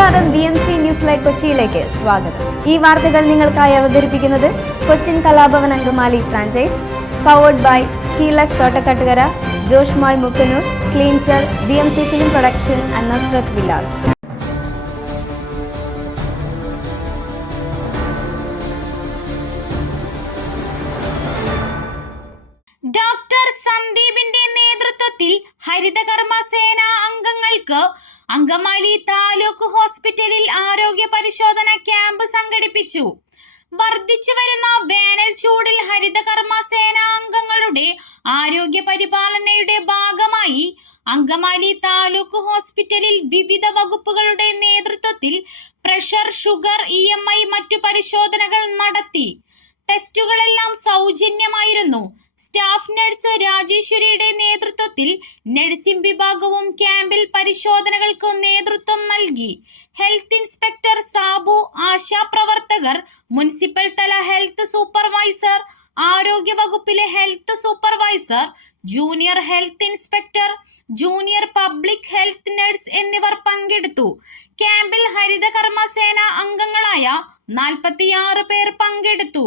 നമസ്കാരം B M C news live കൊച്ചിയിലേക്ക് സ്വാഗതം. ഈ വാർത്തകൾ നിങ്ങൾക്കായി അവതരിപ്പിക്കുന്നത് Cochin Kalabhavan Angamaly franchise powered by ഹീലക് Thottakattukara Josh mall Mookkannoor cleanser B M C film production and Vilas doctor സന്ദീപിന്റെ നേതൃത്വത്തിൽ ഹരിതകർമ്മ സേന അംഗങ്ങൾക്ക് അങ്കമാലി താലൂക്ക് ഹോസ്പിറ്റലിൽ ആരോഗ്യ പരിശോധന ക്യാമ്പ് സംഘടിപ്പിച്ചു. വർദ്ധിച്ചു വരുന്ന വേനൽ ചൂടിൽ ഹരിതകർമ്മ സേന അംഗങ്ങളുടെ ആരോഗ്യ പരിപാലനയുടെ ഭാഗമായി അങ്കമാലി താലൂക്ക് ഹോസ്പിറ്റലിൽ വിവിധ വകുപ്പുകളുടെ നേതൃത്വത്തിൽ pressure sugar E M I മറ്റു പരിശോധനകൾ നടത്തി. ടെസ്റ്റുകളെല്ലാം സൗജന്യമായിരുന്നു. സ്റ്റാഫ് നഴ്സ് രാജേശ്വരിയുടെ നേതൃത്വത്തിൽ നഴ്സിംഗ് വിഭാഗവും ക്യാമ്പിൽ പരിശോധനകൾക്ക് നേതൃത്വം നൽകി. ഹെൽത്ത് ഇൻസ്പെക്ടർ സാബു ആശാ പ്രവർത്തകർ മുനിസിപ്പൽ തല ഹെൽത്ത് സൂപ്പർവൈസർ ആരോഗ്യ വകുപ്പിലെ health supervisor junior health inspector junior public health nurse എന്നിവർ പങ്കെടുത്തു. ക്യാമ്പിൽ ഹരിതകർമ്മ സേന അംഗങ്ങളായ നാൽപ്പത്തിയാറ് പേർ പങ്കെടുത്തു.